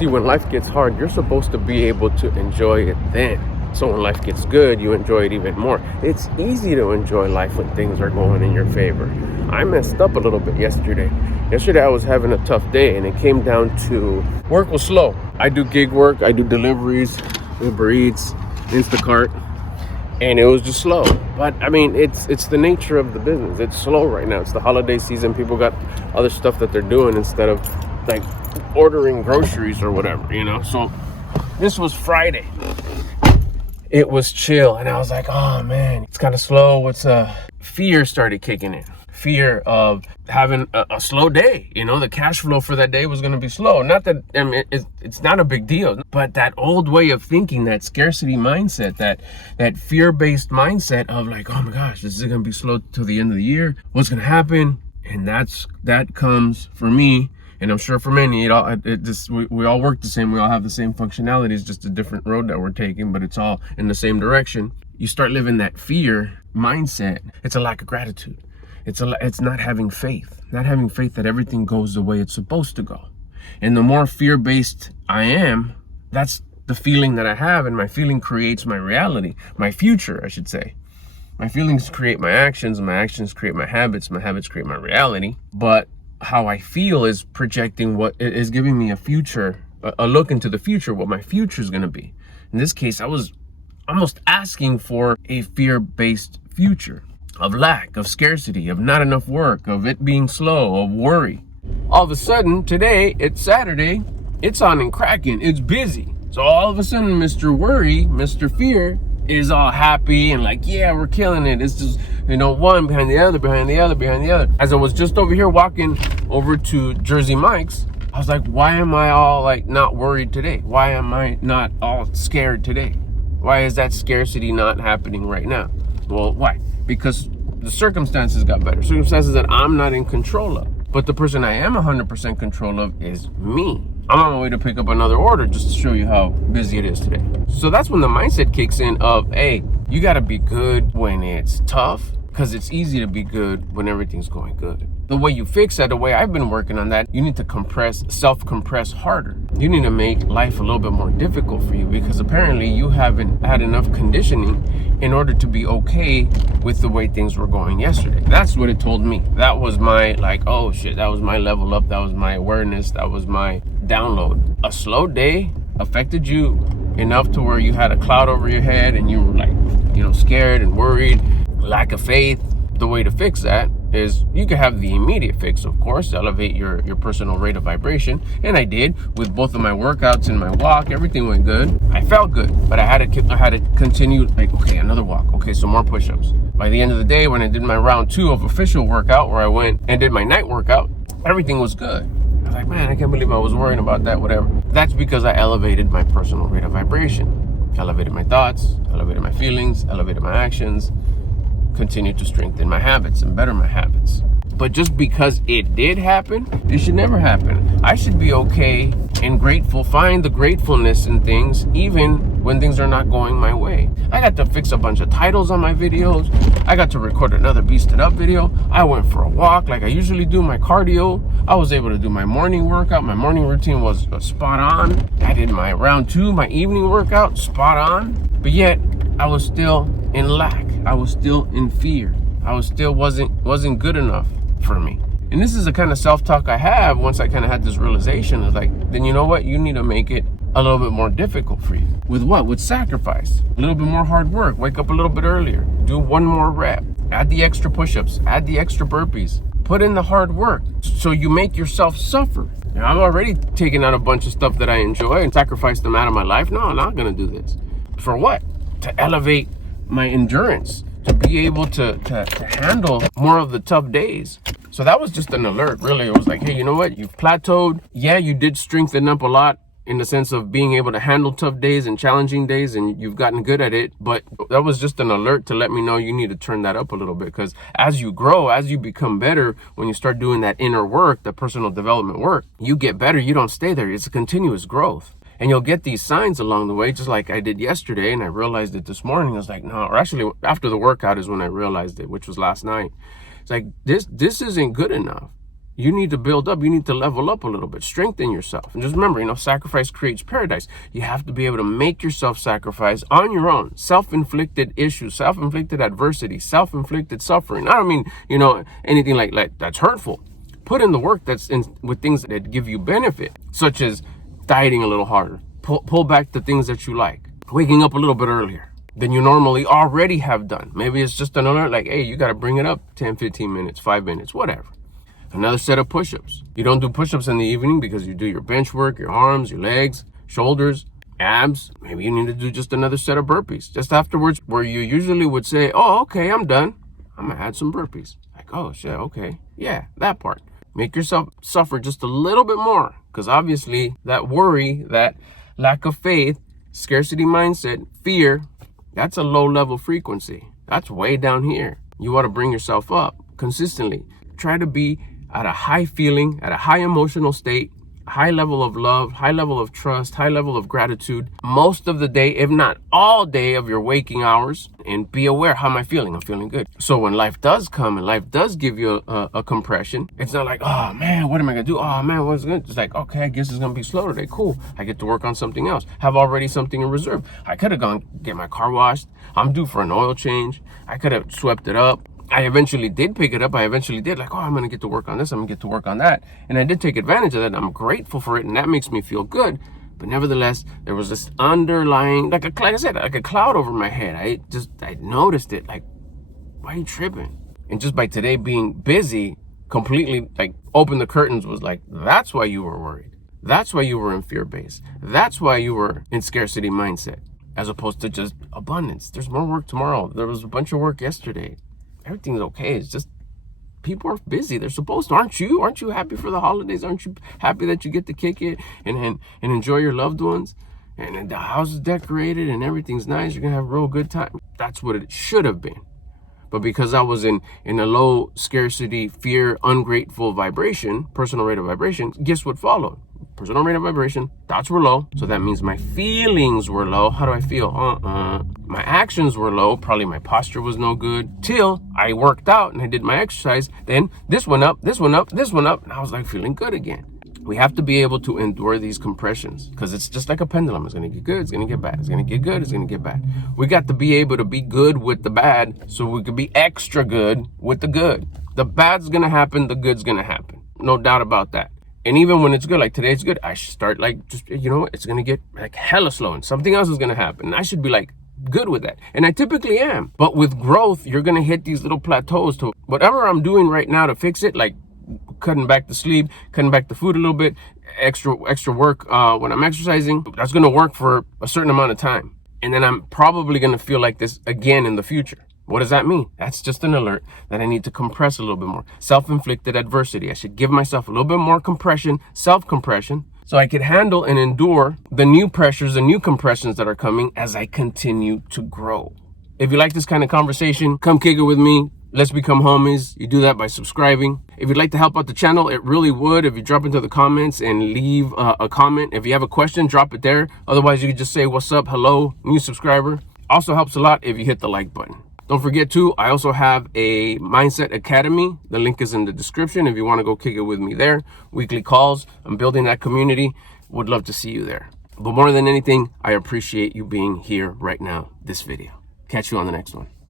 See, when life gets hard, you're supposed to be able to enjoy it then. So when life gets good, you enjoy it even more. It's easy to enjoy life when things are going in your favor. I messed up a little bit yesterday. Yesterday I was having a tough day, and it came down to work was slow. I do gig work, I do deliveries, Uber Eats, Instacart, and it was just slow. But I mean, it's the nature of the business. It's slow right now. It's the holiday season. People got other stuff that they're doing instead of like ordering groceries or whatever, So this was Friday. It was chill, and I was like, oh man, it's kind of slow. Fear started kicking in. Fear of having a slow day. The cash flow for that day was going to be slow. Not that, I mean, it's not a big deal, but that old way of thinking, that scarcity mindset, that fear-based mindset of like, oh my gosh, this is going to be slow till the end of the year. What's going to happen? And that comes for me, and I'm sure for many, we all work the same. We all have the same functionalities, just a different road that we're taking, but it's all in the same direction. You start living that fear mindset. It's a lack of gratitude. It's not having faith that everything goes the way it's supposed to go. And the more fear-based I am, that's the feeling that I have, and my feeling creates my reality, my future, I should say. My feelings create my actions create my habits create my reality. But how I feel is projecting what is giving me a future, a look into the future, what my future is going to be. In this case, I was almost asking for a fear-based future of lack, of scarcity, of not enough work, of it being slow, of worry. All of a sudden, today, it's Saturday, it's on and cracking, it's busy. So all of a sudden, Mr. Worry, Mr. Fear is all happy and like, yeah, we're killing it. It's just, one behind the other. As I was just over here walking over to Jersey Mike's, I was like, why am I all like not worried today? Why am I not all scared today? Why is that scarcity not happening right now? Well, why? Because the circumstances got better. Circumstances that I'm not in control of. But the person I am 100% control of is me. I'm on my way to pick up another order just to show you how busy it is today. So that's when the mindset kicks in of, hey, you got to be good when it's tough, because it's easy to be good when everything's going good. The way you fix that, the way I've been working on that, you need to self-compress harder. You need to make life a little bit more difficult for you, because apparently you haven't had enough conditioning in order to be okay with the way things were going yesterday. That's what it told me. That was my oh shit, that was my level up. That was my awareness. That was my download. A slow day affected you enough to where you had a cloud over your head and you were scared and worried, lack of faith. The way to fix that is you can have the immediate fix, of course, elevate your personal rate of vibration. And I did with both of my workouts and my walk. Everything went good. I felt good, but I had to continue, okay, another walk. Okay, some more push-ups. By the end of the day, when I did my round 2 of official workout, where I went and did my night workout, everything was good. I was like, man, I can't believe I was worrying about that, whatever. That's because I elevated my personal rate of vibration. Elevated my thoughts, elevated my feelings, elevated my actions, continue to strengthen my habits and better my habits. But just because it did happen, it should never happen. I should be okay and grateful, find the gratefulness in things, even when things are not going my way. I got to fix a bunch of titles on my videos. I got to record another Beasted Up video. I went for a walk like I usually do, my cardio. I was able to do my morning workout. My morning routine was spot on. I did my round 2, my evening workout, spot on. But yet, I was still in lack. I was still in fear. I was still wasn't good enough for me. And this is the kind of self-talk I have once I kind of had this realization. It's like, then you know what? You need to make it a little bit more difficult for you. With what? With sacrifice. A little bit more hard work. Wake up a little bit earlier. Do one more rep. Add the extra push-ups. Add the extra burpees. Put in the hard work so you make yourself suffer. And I'm already taking out a bunch of stuff that I enjoy and sacrifice them out of my life. No, I'm not going to do this. For what? To elevate my endurance, to be able to handle more of the tough days. So that was just an alert, really. It was like, hey, you know what? You've plateaued. Yeah, you did strengthen up a lot in the sense of being able to handle tough days and challenging days, and you've gotten good at it. But that was just an alert to let me know you need to turn that up a little bit, because as you grow, as you become better, when you start doing that inner work, the personal development work, you get better. You don't stay there. It's a continuous growth. And you'll get these signs along the way, just like I did yesterday, and I realized it this morning. I was like, no, or actually after the workout is when I realized it, which was last night. It's like, this isn't good enough. You need to build up. You need to level up a little bit, strengthen yourself. And just remember, sacrifice creates paradise. You have to be able to make yourself sacrifice on your own. Self-inflicted issues, self-inflicted adversity, self-inflicted suffering. I don't mean, anything like that's hurtful. Put in the work with things that give you benefit, such as dieting a little harder. Pull back the things that you like. Waking up a little bit earlier than you normally already have done. Maybe it's just an alert like, hey, you got to bring it up 10, 15 minutes, 5 minutes, whatever. Another set of push-ups. You don't do push-ups in the evening because you do your bench work, your arms, your legs, shoulders, abs. Maybe you need to do just another set of burpees just afterwards, where you usually would say, oh, okay, I'm done. I'm going to add some burpees. Like, oh, shit, okay. Yeah, that part. Make yourself suffer just a little bit more, because obviously that worry, that lack of faith, scarcity mindset, fear, that's a low-level frequency. That's way down here. You want to bring yourself up consistently. Try to be at a high feeling, at a high emotional state, high level of love, high level of trust, high level of gratitude most of the day, if not all day of your waking hours. And be aware, how am I feeling? I'm feeling good. So when life does come and life does give you a compression, it's not like, oh man, what am I gonna do? Oh man, what's good? It's like, okay, I guess it's gonna be slow today. Cool. I get to work on something else. Have already something in reserve. I could have gone get my car washed. I'm due for an oil change. I could have swept it up. I eventually did pick it up. I eventually did, like, oh, I'm going to get to work on this. I'm going to get to work on that. And I did take advantage of that. I'm grateful for it. And that makes me feel good. But nevertheless, there was this underlying, like I said, like a cloud over my head. I noticed it. Like, why are you tripping? And just by today being busy, completely like open the curtains, was like, that's why you were worried. That's why you were in fear base. That's why you were in scarcity mindset, as opposed to just abundance. There's more work tomorrow. There was a bunch of work yesterday. Everything's okay. It's just people are busy. They're supposed to. Aren't you? Aren't you happy for the holidays? Aren't you happy that you get to kick it and enjoy your loved ones? And the house is decorated and everything's nice. You're going to have a real good time. That's what it should have been. But because I was in a low scarcity, fear, ungrateful vibration, personal rate of vibration, guess what followed? Personal rate of vibration, thoughts were low. So that means my feelings were low. How do I feel? My actions were low. Probably my posture was no good. Till I worked out and I did my exercise. Then this went up, this went up, this went up. And I was like feeling good again. We have to be able to endure these compressions, because it's just like a pendulum. It's going to get good, it's going to get bad. It's going to get good, it's going to get bad. We got to be able to be good with the bad so we could be extra good with the good. The bad's going to happen, the good's going to happen. No doubt about that. And even when it's good, like today it's good, I should start like, just, it's going to get like hella slow and something else is going to happen. And I should be like good with that. And I typically am. But with growth, you're going to hit these little plateaus to whatever I'm doing right now to fix it, like cutting back the sleep, cutting back the food a little bit, extra work when I'm exercising. That's going to work for a certain amount of time. And then I'm probably going to feel like this again in the future. What does that mean? That's just an alert that I need to compress a little bit more. Self-inflicted adversity. I should give myself a little bit more compression, self-compression, so I could handle and endure the new pressures, the new compressions that are coming as I continue to grow. If you like this kind of conversation, come kick it with me. Let's become homies. You do that by subscribing. If you'd like to help out the channel, it really would if you drop into the comments and leave a comment. If you have a question, drop it there. Otherwise, you can just say, what's up, hello, new subscriber. Also helps a lot if you hit the like button. Don't forget too, I also have a Mindset Academy. The link is in the description if you want to go kick it with me there. Weekly calls. I'm building that community. Would love to see you there. But more than anything, I appreciate you being here right now, this video. Catch you on the next one.